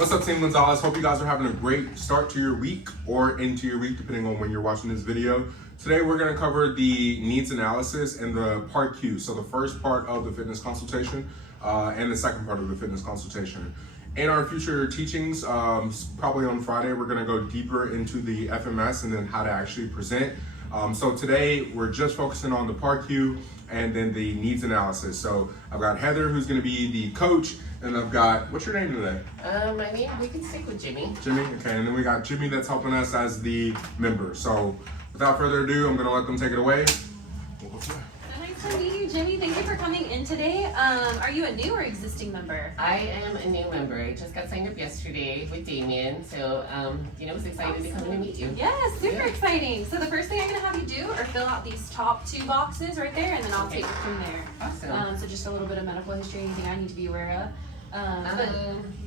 What's up, Team Gonzalez? Hope you guys are having a great start to your week or into your week, depending on when you're watching this video. Today, we're going to cover the needs analysis and the part Q. So the first part of the fitness consultation and the second part of the fitness consultation. In our future teachings, probably on Friday, we're going to go deeper into the FMS and then how to actually present. So today, we're just focusing on the part Q and then the needs analysis. So I've got Heather, who's going to be the coach, and I've got, what's your name today? My name, we can stick with Jimmy. Jimmy, okay, and then we got Jimmy that's helping us as the member. So without further ado, I'm gonna let them take it away. Nice to meet you, Jimmy. Thank you for coming in today. Are you a new or existing member? I am a new member. I just got signed up yesterday with Damien, so was excited to come in and meet you. Yes, super exciting. So the first thing I'm gonna have you do are fill out these top 2 boxes right there, and then I'll take it from there. Awesome. So just a little bit of medical history, anything I need to be aware of. But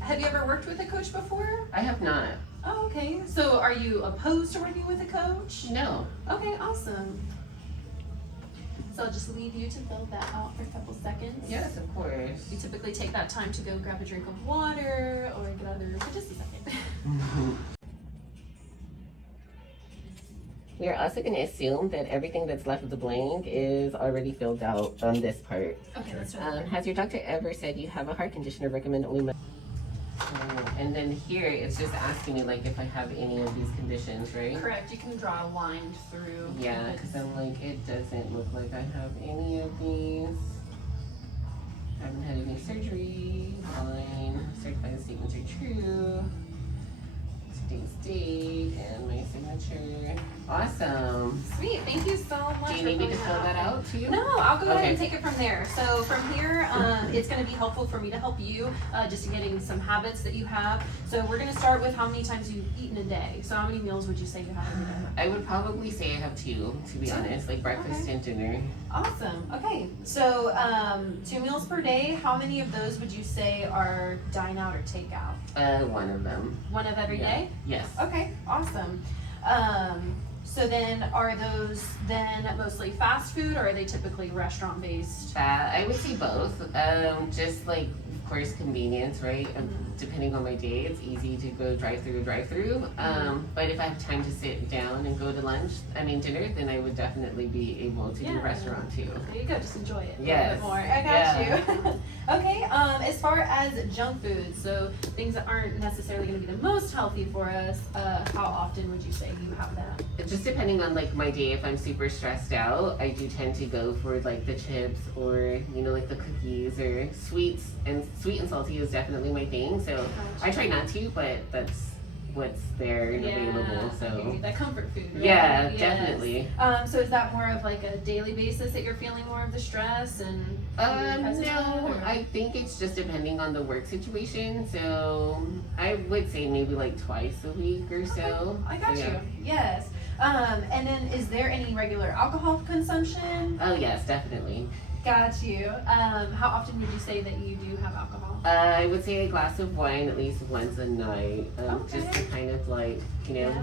have you ever worked with a coach before? I have not. Oh, okay. So are you opposed to working with a coach? No. Okay, awesome. So I'll just leave you to fill that out for a couple seconds. Yes, of course. You typically take that time to go grab a drink of water or get out of the room for just a second. We are also going to assume that everything that's left of the blank is already filled out on this part. Okay, let's start. Has your doctor ever said you have a heart condition or recommend only and then here it's just asking me like if I have any of these conditions, right? Correct. You can draw a line through. Yeah, because I'm like, it doesn't look like I have any of these. I haven't had any surgery. Fine. Certified statements are true. Today's date and my signature. Awesome. Sweet. Thank you so much. Do you need me to fill that out too? No, I'll go ahead Okay. and take it from there. So from here, it's going to be helpful for me to help you just in getting some habits that you have. So we're going to start with how many times you eat in a day. So how many meals would you say you have every day? I would probably say I have 2, to be honest, like breakfast and dinner. Awesome. Okay. So 2 meals per day. How many of those would you say are dine out or takeout? One of them. One of every day? Yes. Okay. Awesome. So then are those then mostly fast food or are they typically restaurant based? I would say both. Just like, of course, convenience, right? Depending on my day, it's easy to go drive-through. But if I have time to sit down and go to dinner, then I would definitely be able to do restaurant too. There you go, just enjoy it Yes. a little bit more. I got you. Okay, as far as junk foods, so things that aren't necessarily going to be the most healthy for us, how often would you say you have that? Just depending on like my day, if I'm super stressed out, I do tend to go for like the chips or like the cookies or sweets, and sweet and salty is definitely my thing. So I try not to, but that's what's there and available. So that comfort food. Right? Yeah, Yes. definitely. So is that more of like a daily basis that you're feeling more of the stress and? No, I think it's just depending on the work situation. So I would say maybe like twice a week or so. I got So, you. Yes. And then is there any regular alcohol consumption? Oh yes, definitely. Got you. How often would you say that you do have alcohol? I would say a glass of wine at least once a night, just to Okay. kind of like, Yeah.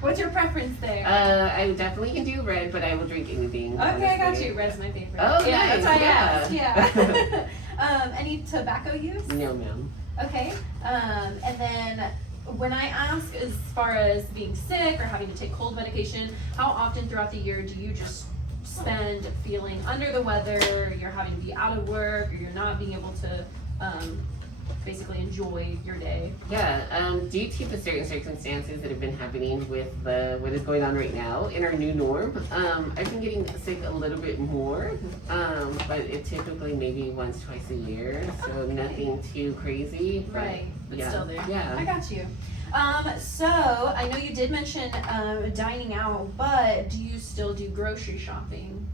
What's your preference there? I definitely can do red, but I will drink anything. Okay, I got honestly. you. Red's my favorite. Oh, yeah, nice. That's why I Yeah. asked. Yeah. Any tobacco use? No, ma'am. Okay. And then when I ask as far as being sick or having to take cold medication, how often throughout the year do you just spend feeling under the weather, you're having to be out of work, or you're not being able to basically enjoy your day? Yeah, due to the certain circumstances that have been happening with what is going on right now in our new norm, I've been getting sick a little bit more, but it typically maybe once, twice a year, so nothing too crazy. Right, but still there. Yeah. I got you. So I know you did mention dining out, but do you still do grocery shopping?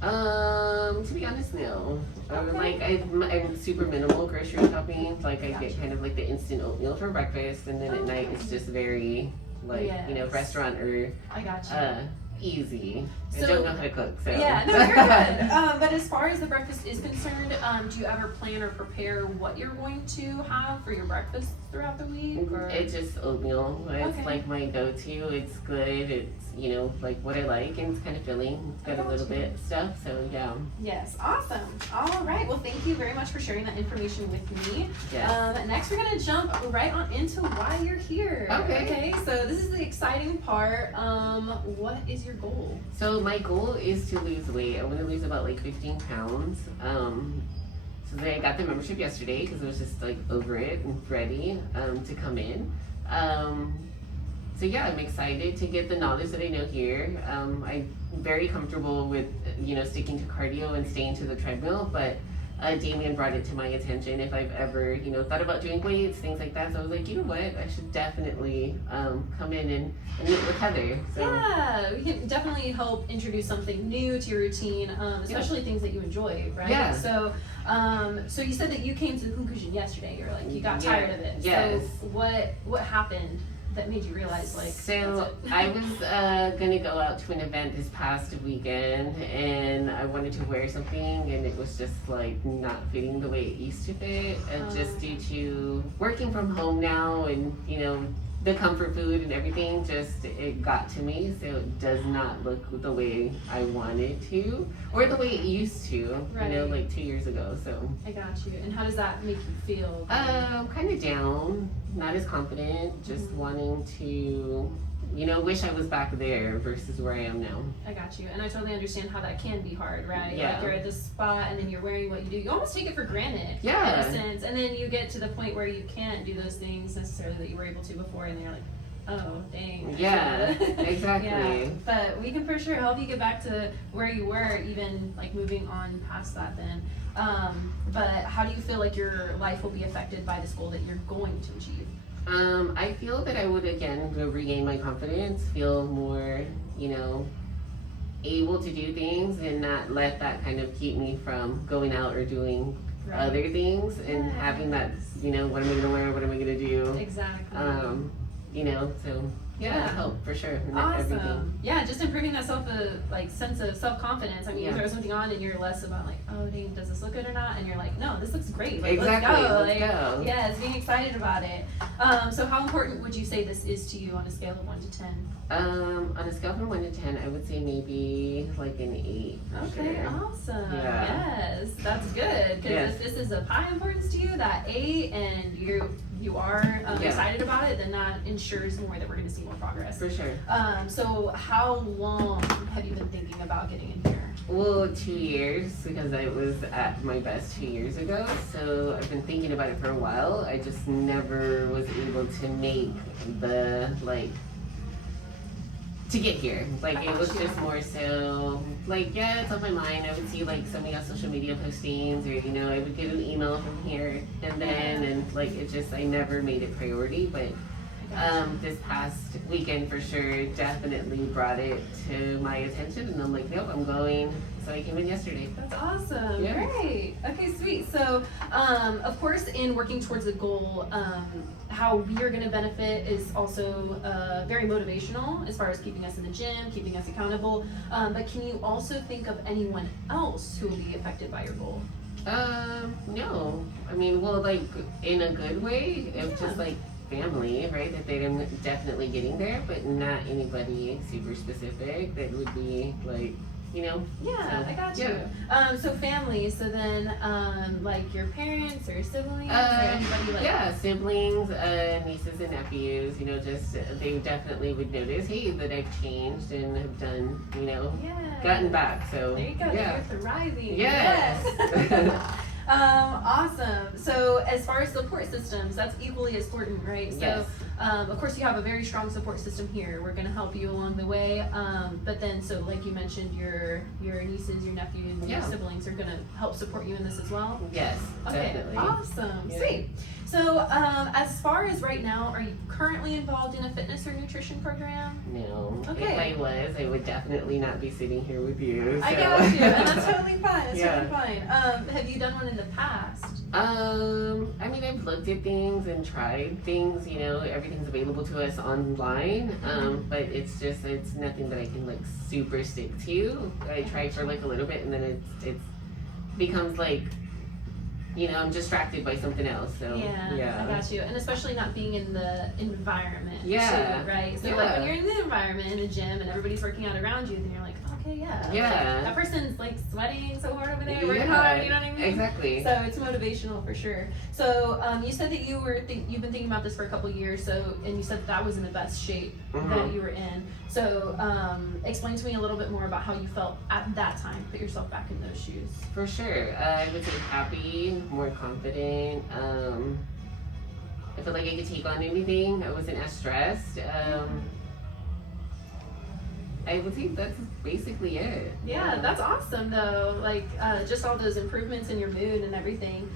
To be honest, no. Okay. I'm super minimal grocery shopping. Like I get kind of like the instant oatmeal for breakfast, and then at night it's just very like Yes. restaurant or I got you. Easy. I So- don't know how to cook, so. Yeah, no, you're good. But as far as the breakfast is concerned, do you ever plan or prepare what you're going to have for your breakfast throughout the week? Or? It's just oatmeal. It's Okay. like my go-to. It's good. It's, you know, like what I like, and it's kind of filling. It's got a little bit of stuff, so yeah. Yes, awesome. All right, well, thank you very much for sharing that information with me. Yes. Next, we're gonna jump right on into why you're here. Okay. So this is the exciting part. What is your goal? So my goal is to lose weight. I want to lose about like 15 pounds. So then I got the membership yesterday because I was just like over it and ready to come in. So yeah, I'm excited to get the knowledge that I know here. I'm very comfortable with, you know, sticking to cardio and staying to the treadmill, but Damien brought it to my attention if I've ever, you know, thought about doing weights, things like that. So I was like, you know what, I should definitely come in and meet with Heather. So. Yeah, we can definitely help introduce something new to your routine, especially things that you enjoy, right? Yeah. So, so you said that you came to the conclusion yesterday. You're like, you got tired of it. Yes. So what happened that made you realize, like, so that's it? I was gonna go out to an event this past weekend, and I wanted to wear something, and it was just like not fitting the way it used to fit, and just due to working from home now, and you know, the comfort food and everything, just it got to me. So it does not look the way I wanted to, or the way it used to. Right. You know, like 2 years ago. So I got you. And how does that make you feel? kind of down, not as confident, just wanting to, you know, wish I was back there versus where I am now. I got you. And I totally understand how that can be hard, right? Yeah. Like you're at this spot and then you're wearing what you do. You almost take it for granted. Yeah. In a sense. And then you get to the point where you can't do those things necessarily that you were able to before, and then you're like, oh, dang. Yeah, exactly. Yeah. But we can for sure help you get back to where you were, even like moving on past that then. But how do you feel like your life will be affected by this goal that you're going to achieve? I feel that I would again regain my confidence, feel more, you know, able to do things and not let that kind of keep me from going out or doing other things and having that, you know, what am I gonna wear, what am I gonna do? Exactly. You know, so yeah, help for sure. And everything. Awesome. Yeah, just improving that sense of self-confidence. I mean, you throw something on and you're less about like, oh dang, does this look good or not? And you're like, no, this looks great. Like, Exactly. Let's go. Let's go. Yes, being excited about it. So how important would you say this is to you on a scale of 1 to 10? On a scale from 1 to 10, I would say maybe like an 8. Okay, sure. awesome. Yeah. Yes, that's good. Because Yes. if this is of high importance to you, that 8, and you are excited about it, then that ensures more that we're going to see more progress. For sure. So how long have you been thinking about getting in here? Well, 2 years, because I was at my best 2 years ago. So I've been thinking about it for a while. I just never was able to make the, like, to get here. Like, it was just more so, like, yeah, it's on my mind. I would see, like, somebody on social media postings, or, you know, I would get an email from here and then, and, like, it just, I never made it priority. But this past weekend, for sure, definitely brought it to my attention, and I'm like, nope, I'm going. So I came in yesterday. That's awesome. Yeah. Great. Okay, sweet. So, of course, in working towards a goal, how you're going to benefit is also very motivational as far as keeping us in the gym, keeping us accountable. But can you also think of anyone else who will be affected by your goal? No. I mean, well, like, in a good way, it's just like family, right? That they're definitely getting there, but not anybody super specific that would be like, you know. Yeah, so, I got yeah. you. So family, so then like your parents or siblings or anybody like yeah, siblings, nieces and nephews, you know, just they definitely would notice, hey, that I've changed and have done, you know, gotten back. So there you go, yeah. you're thriving. Yes. Awesome. So as far as support systems, that's equally as important, right? So Yes. of course you have a very strong support system here. We're going to help you along the way. But then, so like you mentioned, your nieces, your nephews, and your siblings are going to help support you in this as well. Yes, Okay, definitely. awesome, Yeah. sweet. So as far as right now, are you currently involved in a fitness or nutrition program? No. Okay. If I was, I would definitely not be sitting here with you. So. I got you, and that's totally fine. That's Yeah. totally fine. Have you done one in the past? I mean, I've looked at things and tried things, you know, everything's available to us online, but it's nothing that I can like super stick to. I try for like a little bit and then it becomes like, you know, I'm distracted by something else, so I got you. And especially not being in the environment too, right? So Yeah. like when you're in the environment, in the gym, and everybody's working out around you, then you're like, okay, Yeah. that person's like sweating so hard over there, working hard, you know what I mean? Exactly. So it's motivational for sure. So you said that you've been thinking about this for a couple years, and you said that was in the best shape that you were in. So explain to me a little bit more about how you felt at that time. Put yourself back in those shoes. For sure. I would say happy, more confident. I felt like I could take on anything. I wasn't as stressed. I would think that's basically it. Yeah, that's awesome though. Like just all those improvements in your mood and everything.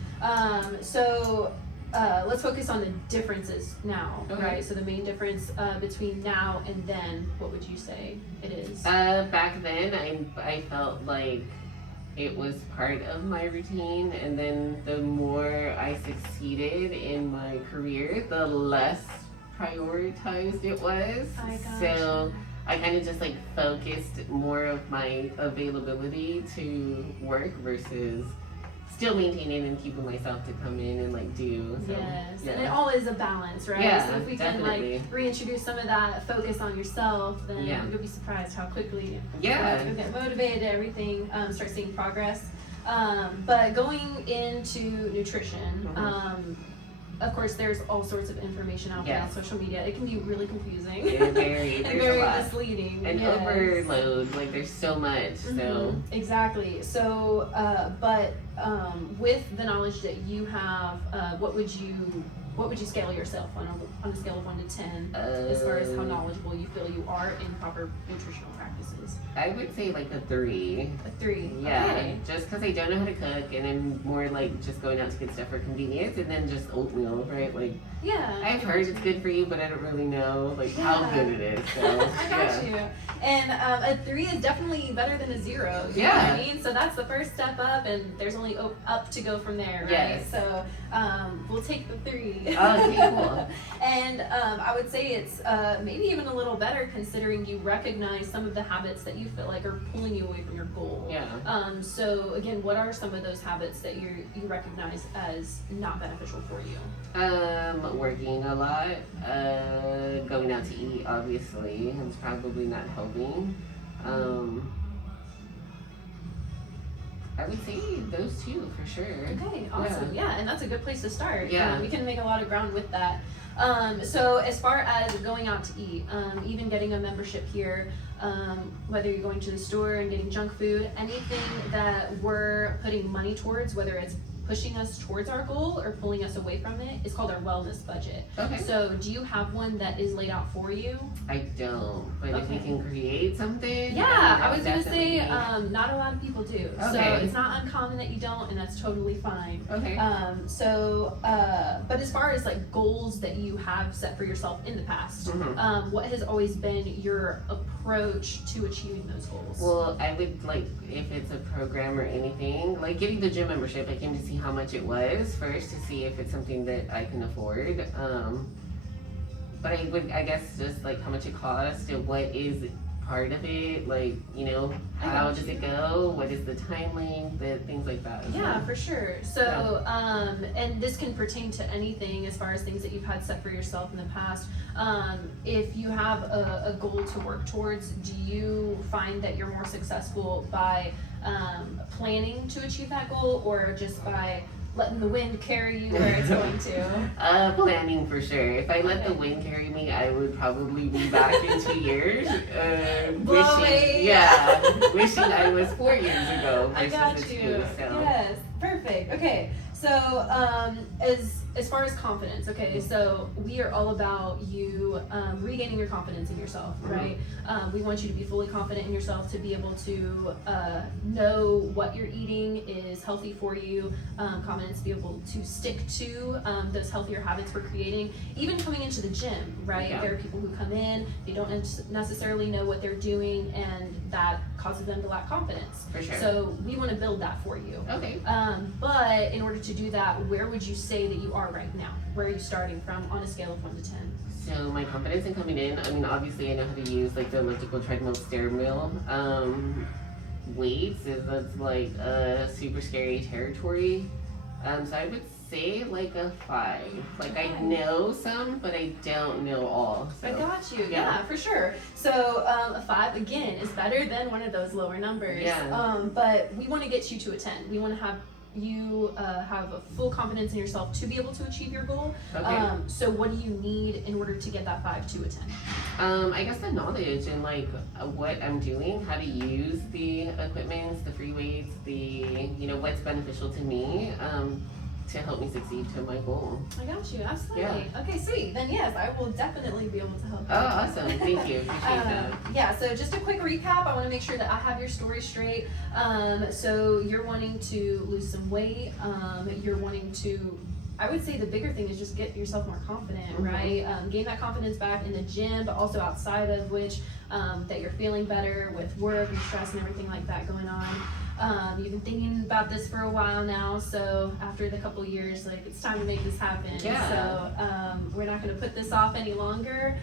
So let's focus on the differences now, right? So the main difference between now and then, what would you say it is? Back then, I felt like it was part of my routine, and then the more I succeeded in my career, the less prioritized it was. I gotcha. So I kind of just like focused more of my availability to work versus still maintaining and keeping myself to come in and like do. So, yes, yeah. and it all is a balance, right? Yeah, so if we definitely. can like reintroduce some of that focus on yourself, then Yeah. you'll be surprised how quickly Yeah. you'll get motivated, everything, start seeing progress. But going into nutrition, of course, there's all sorts of information out there on social media. It can be really confusing There's and very a lot. misleading. And overload, like there's so much. So exactly. So, but with the knowledge that you have, what would you scale yourself on a scale of 1 to 10 as far as how knowledgeable you feel you are in proper nutritional practices? I would say like a 3. A 3. Yeah, Okay. just because I don't know how to cook, and I'm more like just going out to get stuff for convenience, and then just oatmeal, right? Like Yeah. I've heard it's good for you, but I don't really know like how good it is. So I got you. And a 3 is definitely better than a 0. You know what I mean? So that's the first step up, and there's only up to go from there, right? Yes. So we'll take the 3. Oh, okay, cool. And I would say it's maybe even a little better considering you recognize some of the habits that you feel like are pulling you away from your goal. Yeah. So again, what are some of those habits that you recognize as not beneficial for you? Working a lot, going out to eat, obviously, it's probably not helping. I would say those 2 for sure. Okay, awesome. Yeah, and that's a good place to start. Yeah. We can make a lot of ground with that. So as far as going out to eat, even getting a membership here, whether you're going to the store and getting junk food, anything that we're putting money towards, whether it's pushing us towards our goal or pulling us away from it, is called our wellness budget. Okay. So do you have one that is laid out for you? I don't, but if we can create something. Yeah, I was gonna say, definitely. not a lot of people do. So Okay. it's not uncommon that you don't, and that's totally fine. Okay. But as far as like goals that you have set for yourself in the past, what has always been your approach to achieving those goals? Well, I would like, if it's a program or anything, like getting the gym membership, I came to see how much it was first to see if it's something that I can afford. But I guess just like how much it costs and what is part of it, like, you know, how does it go, what is the time length, things like that. Yeah, for sure. So, and this can pertain to anything as far as things that you've had set for yourself in the past. If you have a goal to work towards, do you find that you're more successful by planning to achieve that goal, or just by letting the wind carry you where it's going to? Planning for sure. If I let the wind carry me, I would probably be back in 2 years. Wishing I was 4 years ago versus I got the you. 2. So. Yes, perfect. Okay, so as far as confidence, okay, so we are all about you regaining your confidence in yourself, right? We want you to be fully confident in yourself, to be able to know what you're eating is healthy for you, confidence to be able to stick to those healthier habits we're creating, even coming into the gym, right? Yeah. There are people who come in, they don't necessarily know what they're doing, and that causes them to lack confidence. For sure. So we want to build that for you. Okay. But in order to do that, where would you say that you are right now? Where are you starting from on a scale of 1 to 10? So my confidence in coming in, I mean, obviously I know how to use like the elliptical treadmill stair mill. Weights is that's like a super scary territory. So I would say like a 5. Like I know some, but I don't know all. So. I got you. Yeah, for sure. So a 5 again is better than one of those lower numbers. Yeah. But we want to get you to a 10. We want to have you have a full confidence in yourself to be able to achieve your goal. Okay. So what do you need in order to get that 5 to a 10? I guess the knowledge and like what I'm doing, how to use the equipment, the free weights, what's beneficial to me to help me succeed to my goal. I got you, absolutely. Yeah. Okay, sweet. Then yes, I will definitely be able to help you. Oh, awesome. Thank you. Appreciate that. Yeah, so just a quick recap. I want to make sure that I have your story straight. So you're wanting to lose some weight. You're wanting to, I would say the bigger thing is just get yourself more confident, right? Gain that confidence back in the gym, but also outside of which that you're feeling better with work and stress and everything like that going on. You've been thinking about this for a while now, so after the couple years, like it's time to make this happen. Yeah. So we're not going to put this off any longer.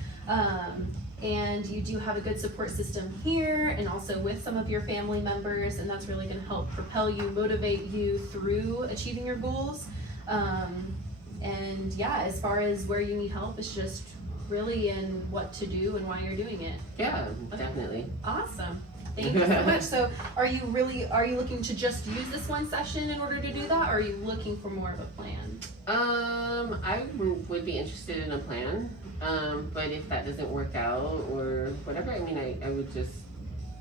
And you do have a good support system here and also with some of your family members, and that's really going to help propel you, motivate you through achieving your goals. And yeah, as far as where you need help, it's just really in what to do and why you're doing it. Yeah, definitely. Awesome. Thank you so much. So are you looking to just use this one session in order to do that, or are you looking for more of a plan? I would be interested in a plan, but if that doesn't work out or whatever, I mean, I would just,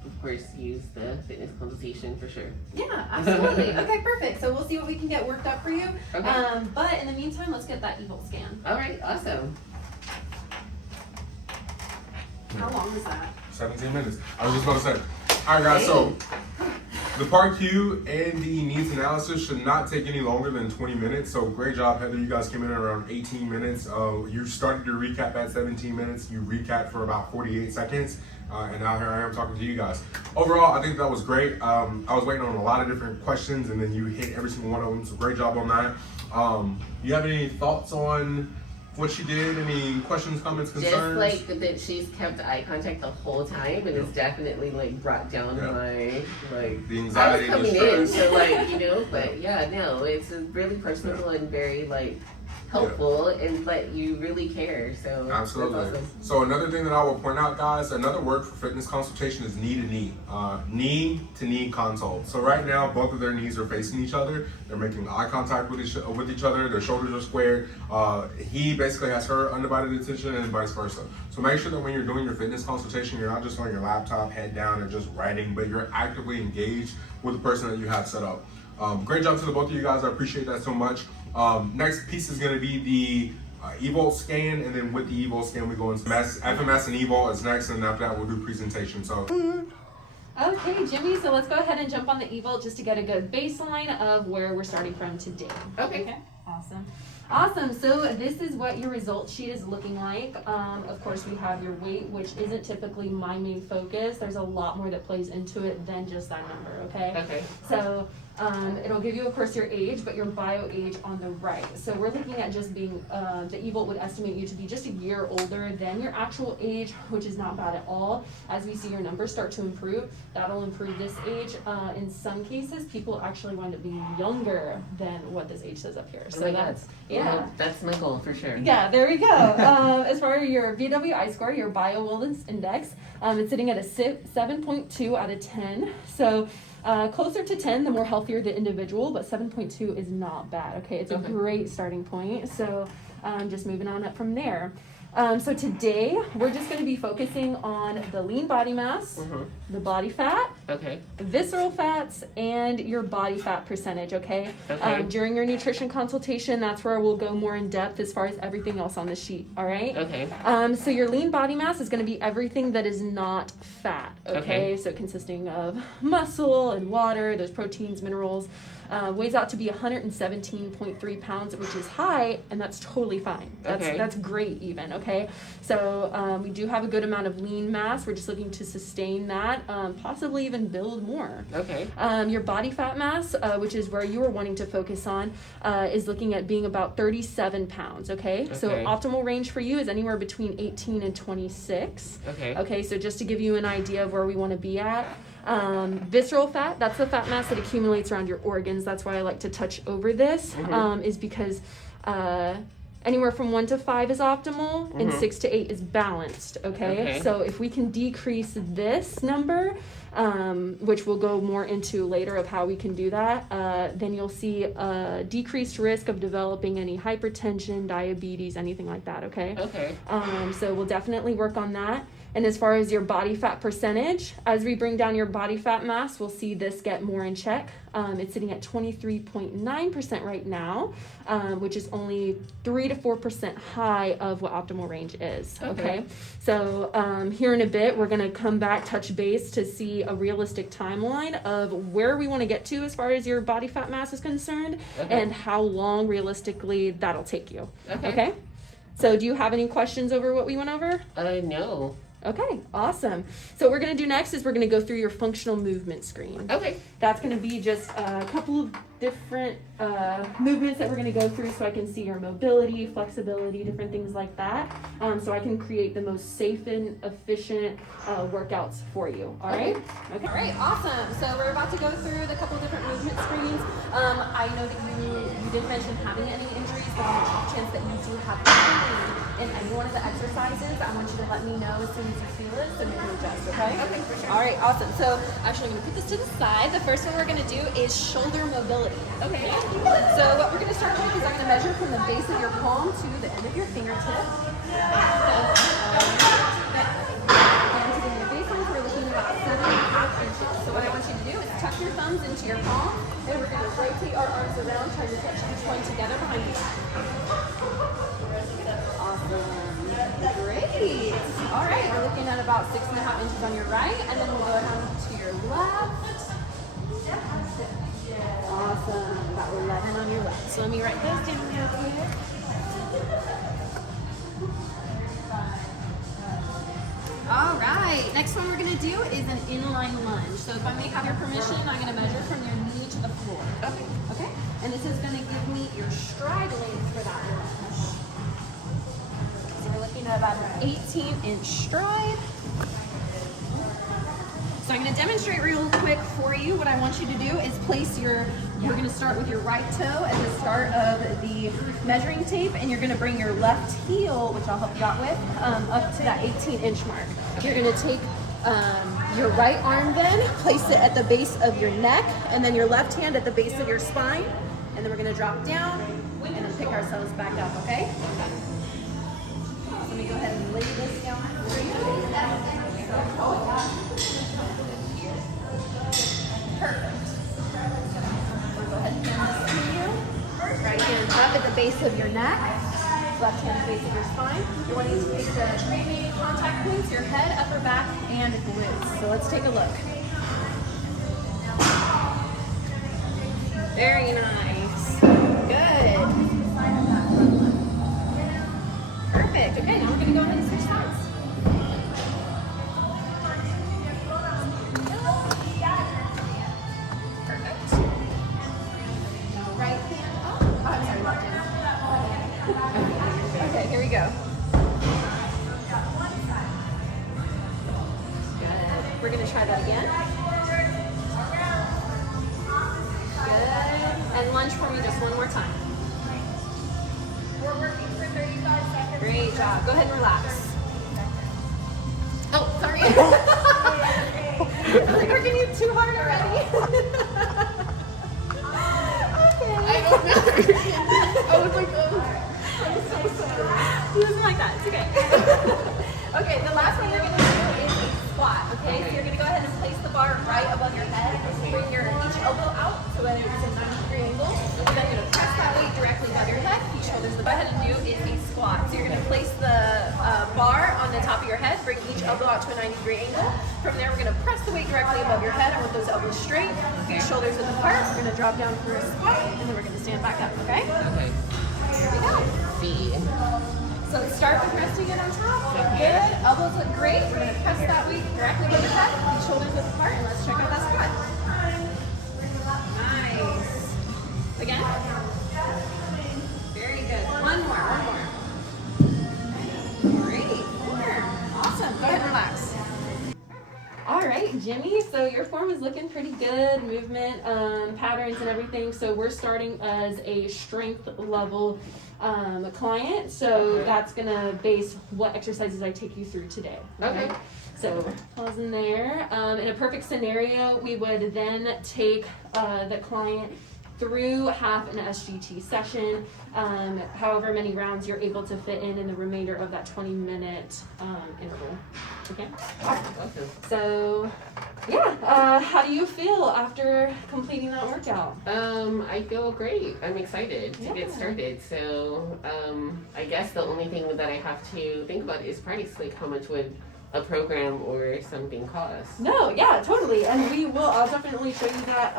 of course, use the fitness consultation for sure. Yeah, absolutely. Okay, perfect. So we'll see what we can get worked up for you. Okay. But in the meantime, let's get that EVOLT scan. All right, awesome. How long is that? 17 minutes. I was just about to say. All right, guys, so the part Q and the needs analysis should not take any longer than 20 minutes. So great job, Heather. You guys came in at around 18 minutes. You started your recap at 17 minutes. You recapped for about 48 seconds. And now here I am talking to you guys. Overall, I think that was great. I was waiting on a lot of different questions, and then you hit every single one of them. So great job on that. You have any thoughts on what she did? Any questions, comments, concerns? Just like that she's kept eye contact the whole time, and it's definitely like brought down my like the anxiety, I was coming the in, stress. so like but yeah, no, it's really personal and very like helpful, and but you really care. So absolutely. That's awesome. So another thing that I will point out, guys, another word for fitness consultation is knee to knee, knee to knee consult. So right now, both of their knees are facing each other. They're making eye contact with each other. Their shoulders are squared. He basically has her undivided attention, and vice versa. So make sure that when you're doing your fitness consultation, you're not just on your laptop, head down, and just writing, but you're actively engaged with the person that you have set up. Great job to the both of you guys. I appreciate that so much. Next piece is going to be the EVOLT scan, and then with the EVOLT scan we go into FMS and EVOLT is next, and after that we'll do presentation. So Okay, Jimmy, so let's go ahead and jump on the EVOLT just to get a good baseline of where we're starting from today. Okay. Awesome. Awesome. So this is what your result sheet is looking like. Of course, we have your weight, which isn't typically my main focus. There's a lot more that plays into it than just that number, okay? Okay. So it'll give you, of course, your age, but your bio age on the right. So we're looking at just being, the EVOLT would estimate you to be just a year older than your actual age, which is not bad at all. As we see your numbers start to improve, that'll improve this age. In some cases, people actually wind up being younger than what this age says up here. So that's, well, that's my goal for sure. Yeah, there we go. As far as your BWI score, your bio-wellness index, it's sitting at a 7.2 out of 10. So closer to 10, the more healthier the individual, but 7.2 is not bad, okay? It's a great starting point. So just moving on up from there. So today, we're just going to be focusing on the lean body mass, the body fat, visceral fats, and your body fat percentage, okay? During your nutrition consultation, that's where we'll go more in depth as far as everything else on the sheet, all right? So your lean body mass is going to be everything that is not fat, okay? So consisting of muscle and water, those proteins, minerals, weighs out to be 117.3 pounds, which is high, and that's totally fine. That's great even, okay? So we do have a good amount of lean mass. We're just looking to sustain that, possibly even build more. Okay. Your body fat mass, which is where you were wanting to focus on, is looking at being about 37 pounds, okay? So optimal range for you is anywhere between 18 and 26. Okay, so just to give you an idea of where we want to be at. Visceral fat, that's the fat mass that accumulates around your organs. That's why I like to touch over this, is because anywhere from 1 to 5 is optimal and 6 to 8 is balanced, okay? So if we can decrease this number, which we'll go more into later of how we can do that, then you'll see a decreased risk of developing any hypertension, diabetes, anything like that, okay? So we'll definitely work on that. And as far as your body fat percentage, as we bring down your body fat mass, we'll see this get more in check. It's sitting at 23.9% right now, which is only 3 to 4% high of what optimal range is. Okay. So here in a bit, we're going to come back, touch base to see a realistic timeline of where we want to get to as far as your body fat mass is concerned and how long realistically that'll take you. Okay. So do you have any questions over what we went over? No. Okay, awesome. So what we're going to do next is we're going to go through your functional movement screen. That's going to be just a couple of different movements that we're going to go through so I can see your mobility, flexibility, different things like that. So I can create the most safe and efficient workouts for you. All right? Okay. All right, awesome. So we're about to go through the couple different movement screens. I know that you did mention having any injuries, but on the off chance that you do have pain in any one of the exercises, I want you to let me know as soon as you feel it so we can adjust, okay? Okay, for sure. All right, awesome. So actually I'm gonna put this to the side. The first one we're gonna do is shoulder mobility. Okay. So what we're gonna start with is I'm gonna measure from the base of your palm to the end of your fingertip. And to the your baseline, we're looking at about 7.5 inches. So what I want you to do is tuck your thumbs into your palm, and we're gonna rotate our arms around, trying to touch each one together behind you. Great. All right, we're looking at about 6.5 inches on your right, and then we'll go down to your left. Awesome. About 11 on your left. So let me write those down real quick. All right. Next one we're going to do is an inline lunge. So if I may have your permission, I'm going to measure from your knee to the floor. Okay. And this is going to give me your stride length for that lunge. So we're looking at about an 18-inch stride. So I'm going to demonstrate real quick for you. What I want you to do is place we're going to start with your right toe at the start of the measuring tape, and you're going to bring your left heel, which I'll help you out with, up to that 18-inch mark. You're going to take your right arm then, place it at the base of your neck, and then your left hand at the base of your spine, and then we're going to drop down and then pick ourselves back up, okay? Let me go ahead and lay this down for you. Perfect. We'll go ahead and hand this to you. Right hand up at the base of your neck. Left hand at the base of your spine. You're wanting to take the three main contact points, your head, upper back, and glutes. So let's take a look. Very nice. Good. Perfect. Okay, now we're going to go ahead and switch sides. Okay, here we go. Good. We're going to try that again. Good. And lunge for me just one more time. We're working for 35 seconds. Great job. Go ahead and relax. Oh, sorry. I think we're getting too hard already. Okay. I don't know. I was like, I'm so sorry. He doesn't like that. It's okay. Okay, the last one we're going to do is a squat. Okay, so you're going to go ahead and place the bar right above your head. Bring your each elbow out so that it's a 90-degree angle. And then you're going to press that weight directly above your head. Each shoulders. What go ahead and do is a squat. So you're going to place the bar on the top of your your head. Bring each elbow out to a 90-degree angle. From there, we're going to press the weight directly above your head. I want those elbows straight, shoulders width apart. We're going to drop down for a squat, and then we're going to stand back up, okay? Okay. Here we go. See. So let's start with resting it on top. Good. Elbows look great. We're going to press that weight directly above your head, shoulders width apart, and let's check out that squat. Nice. Again. Very good. One more. Great. Awesome. Go ahead and relax. All right, Jimmy, so your form is looking pretty good, movement patterns and everything. So we're starting as a strength level client. So that's going to base what exercises I take you through today. Okay. So pause in there. In a perfect scenario, we would then take the client through half an SGT session, however many rounds you're able to fit in the remainder of that 20-minute interval. Okay? Awesome. So, yeah, how do you feel after completing that workout? I feel great. I'm excited to Yeah. get started. So, I guess the only thing that I have to think about is price. Like, how much would a program or something cost? No, yeah, totally. And I'll definitely show you that.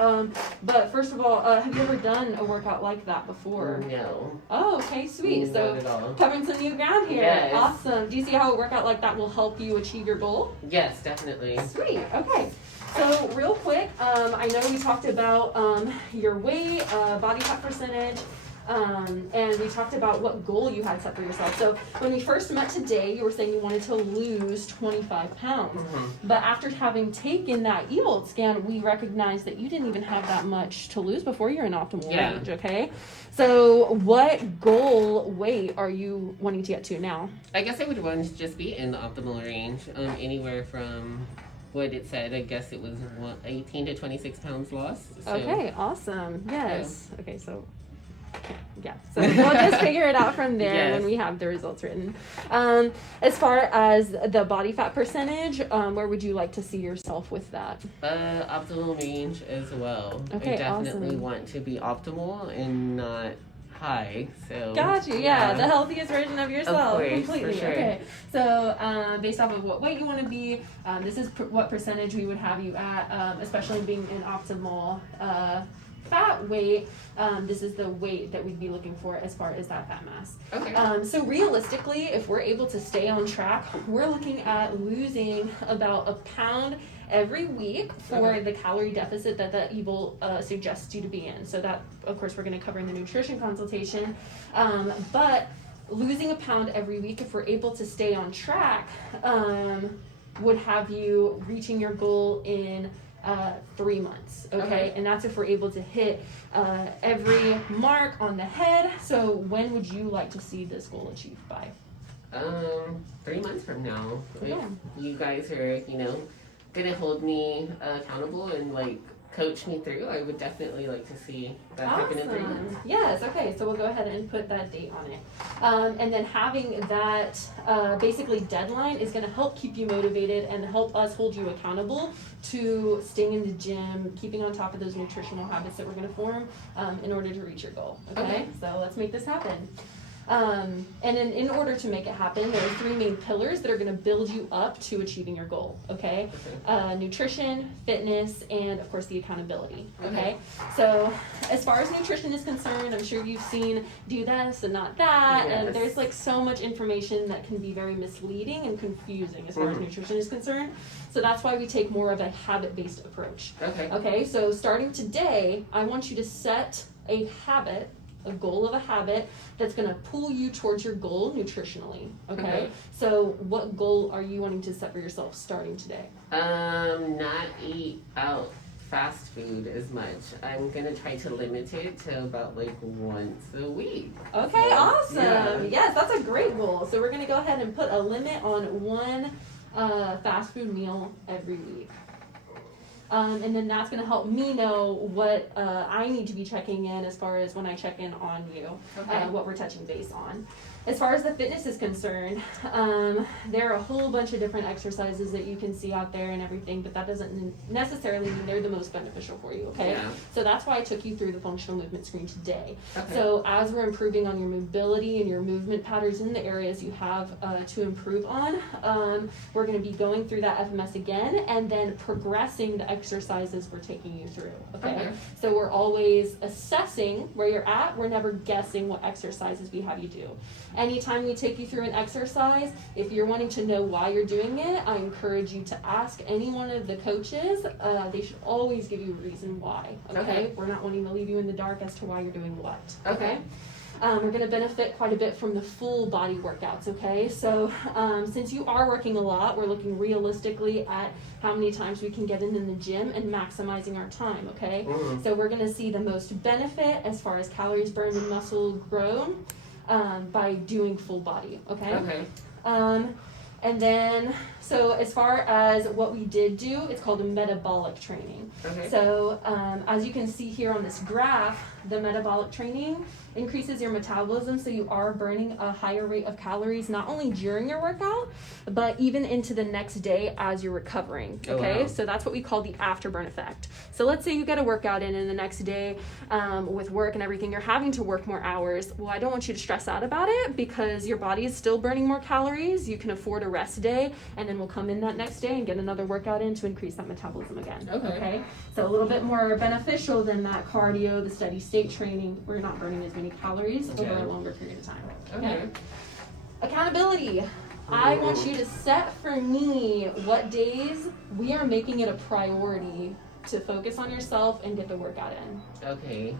But first of all, have you ever done a workout like that before? No. Oh, okay, sweet. So Not at all. covering some new ground here. Yes. Awesome. Do you see how a workout like that will help you achieve your goal? Yes, definitely. Sweet. Okay. So real quick, I know we talked about your weight, body fat percentage, and we talked about what goal you had set for yourself. So when we first met today, you were saying you wanted to lose 25 pounds. But after having taken that EVOLT scan, we recognized that you didn't even have that much to lose before you're in optimal range, okay? So what goal weight are you wanting to get to now? I guess I would want to just be in the optimal range, anywhere from what it said. I guess it was 18 to 26 pounds lost. So, Okay, awesome. Yes. Okay, so so we'll just figure it out from there when we have the results written. As far as the body fat percentage, where would you like to see yourself with that? Optimal range as well. Okay, I definitely awesome. want to be optimal and not high. So Got you. Yeah, the healthiest version of yourself. course, Completely. for sure. Okay. So based off of what weight you want to be, this is what percentage we would have you at, especially being in optimal fat weight. This is the weight that we'd be looking for as far as that fat mass. Okay. So realistically, if we're able to stay on track, we're looking at losing about a pound every week for the calorie deficit that the EVOLT suggests you to be in. So that, of course, we're going to cover in the nutrition consultation. But losing a pound every week, if we're able to stay on track, would have you reaching your goal in 3 months, okay? And that's if we're able to hit every mark on the head. So when would you like to see this goal achieved by? 3 months from now. If Yeah. you guys are, gonna hold me accountable and like coach me through, I would definitely like to see that happen in 3 months. Yes, okay, so we'll go ahead and put that date on it. And then having that basically deadline is going to help keep you motivated and help us hold you accountable to staying in the gym, keeping on top of those nutritional habits that we're going to form in order to reach your goal. Okay? So let's make this happen. And in order to make it happen, there are 3 main pillars that are going to build you up to achieving your goal, okay? Nutrition, fitness, and of course the accountability, okay? So as far as nutrition is concerned, I'm sure you've seen do this and not that, and there's like so much information that can be very misleading and confusing as far as nutrition is concerned. So that's why we take more of a habit-based approach. Okay, so starting today, I want you to set a habit, a goal of a habit that's going to pull you towards your goal nutritionally. Okay? So what goal are you wanting to set for yourself starting today? Not eat out fast food as much. I'm gonna try to limit it to about like once a week. Okay, So, awesome. yeah. Yes, that's a great goal. So we're going to go ahead and put a limit on one fast food meal every week. And then that's going to help me know what I need to be checking in as far as when I check in on you, what we're touching base on. as far as the fitness is concerned, there are a whole bunch of different exercises that you can see out there and everything, but that doesn't necessarily mean they're the most beneficial for you, okay? Yeah. So that's why I took you through the functional movement screen today. Okay. So as we're improving on your mobility and your movement patterns in the areas you have to improve on, we're going to be going through that FMS again and then progressing the exercises we're taking you through, okay? So we're always assessing where you're at. We're never guessing what exercises we have you do. Anytime we take you through an exercise, if you're wanting to know why you're doing it, I encourage you to ask any one of the coaches. They should always give you a reason why, okay? We're not wanting to leave you in the dark as to why you're doing what, okay? We're going to benefit quite a bit from the full body workouts, okay? So since you are working a lot, we're looking realistically at how many times we can get in the gym and maximizing our time, okay? So we're going to see the most benefit as far as calories burned and muscle grown by doing full body, okay? And then, so as far as what we did do, it's called a metabolic training. So as you can see here on this graph, the metabolic training increases your metabolism, so you are burning a higher rate of calories, not only during your workout, but even into the next day as you're recovering, okay? So that's what we call the afterburn effect. So let's say you get a workout in and the next day with work and everything, you're having to work more hours. Well, I don't want you to stress out about it because your body is still burning more calories. You can afford a rest day, and then we'll come in that next day and get another workout in to increase that metabolism again, okay? So a little bit more beneficial than that cardio, the steady state training. We're not burning as many calories over a longer period of time. Okay. Accountability. I want you to set for me what days we are making it a priority to focus on yourself and get the workout in. Okay.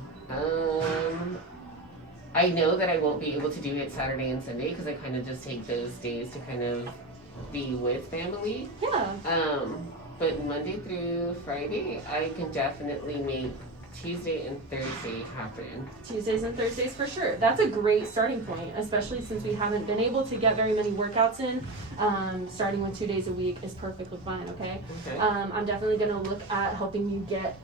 I know that I won't be able to do it Saturday and Sunday because I kind of just take those days to kind of be with family. But Monday through Friday, I can definitely make Tuesday and Thursday happen. Tuesdays and Thursdays for sure. That's a great starting point, especially since we haven't been able to get very many workouts in. Starting with 2 days a week is perfectly fine, okay? I'm definitely going to look at helping you get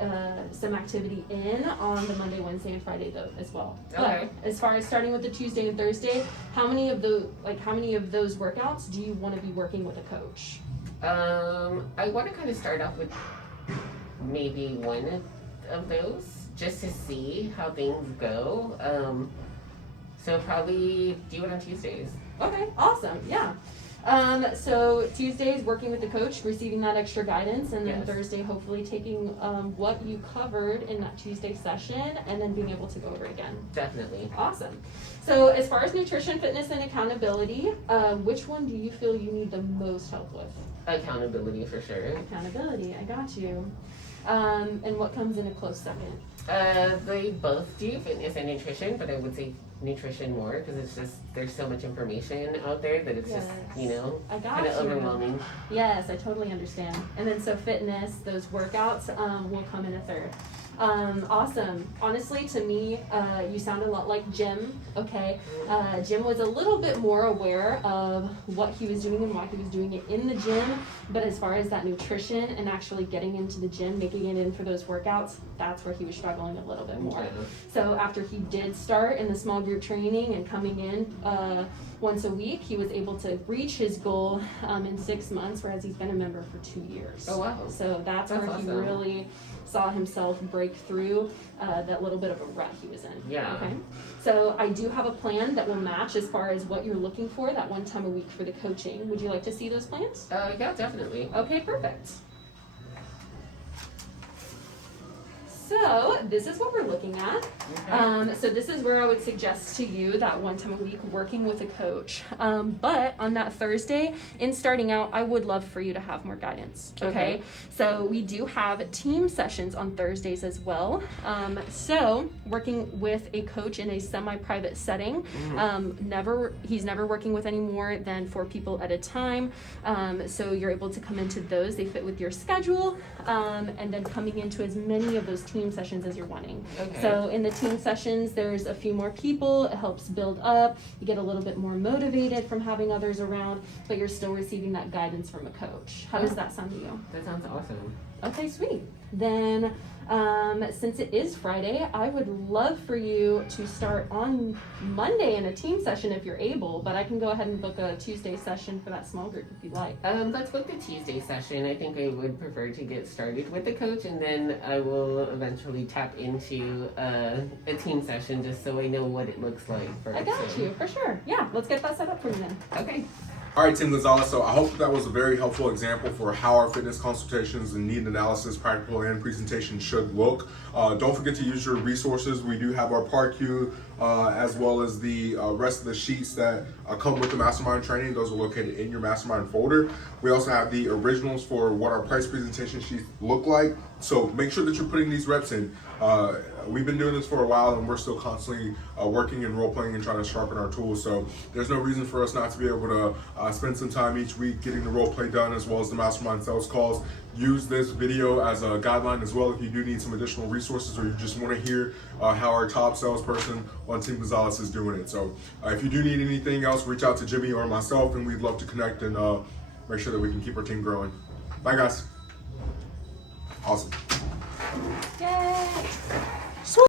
some activity in on the Monday, Wednesday, and Friday though as well. But as far as starting with the Tuesday and Thursday, how many of those workouts do you want to be working with a coach? I want to kind of start off with maybe one of those just to see how things go. So probably do it on Tuesdays. Okay, awesome, yeah. So Tuesdays working with the coach, receiving that extra guidance, and then Thursday hopefully taking what you covered in that Tuesday session and then being able to go over it again. Definitely. Awesome. So as far as nutrition, fitness, and accountability, which one do you feel you need the most help with? Accountability for sure. Accountability, I got you. And what comes in a close second? They both do fitness and nutrition, but I would say nutrition more because it's just there's so much information out there that it's just kind of overwhelming. Yes, I totally understand. And then so fitness, those workouts will come in a third. Awesome. Honestly, to me, you sound a lot like Jim, okay? Jim was a little bit more aware of what he was doing and why he was doing it in the gym, but as far as that nutrition and actually getting into the gym, making it in for those workouts, that's where he was struggling a little bit more. So after he did start in the small group training and coming in once a week, he was able to reach his goal in 6 months, whereas he's been a member for 2 years. Oh, wow. So that's where awesome. he really saw himself break through that little bit of a rut he was in. Yeah. Okay. So I do have a plan that will match as far as what you're looking for that one time a week for the coaching. Would you like to see those plans? Yeah, definitely. Okay, perfect. So this is what we're looking at. So this is where I would suggest to you that one time a week working with a coach. But on that Thursday, in starting out, I would love for you to have more guidance. Okay. So we do have team sessions on Thursdays as well. So working with a coach in a semi-private setting, he's never working with any more than 4 people at a time. So you're able to come into those. They fit with your schedule, and then coming into as many of those team sessions as you're wanting. So in the team sessions, there's a few more people. It helps build up. You get a little bit more motivated from having others around, but you're still receiving that guidance from a coach. How does that sound to you? That sounds awesome. Okay, sweet. Then, since it is Friday, I would love for you to start on Monday in a team session if you're able, but I can go ahead and book a Tuesday session for that small group if you'd like. Let's book the Tuesday session. I think I would prefer to get started with the coach, and then I will eventually tap into a team session just so I know what it looks like first. I got you, for sure. Yeah, let's get that set up for you then. Okay. All right, Team Gonzalez, so I hope that was a very helpful example for how our fitness consultations and need analysis, practical and presentation should look. Don't forget to use your resources. We do have our PAR-Q as well as the rest of the sheets that come with the Mastermind training. Those are located in your Mastermind folder. We also have the originals for what our price presentation sheets look like. So make sure that you're putting these reps in. We've been doing this for a while and we're still constantly working and role playing and trying to sharpen our tools. So there's no reason for us not to be able to spend some time each week getting the role play done as well as the Mastermind sales calls. Use this video as a guideline as well if you do need some additional resources or you just want to hear how our top salesperson on Team Gonzalez is doing it. So if you do need anything else, reach out to Jimmy or myself and we'd love to connect and make sure that we can keep our team growing. Bye guys. Awesome. Yay!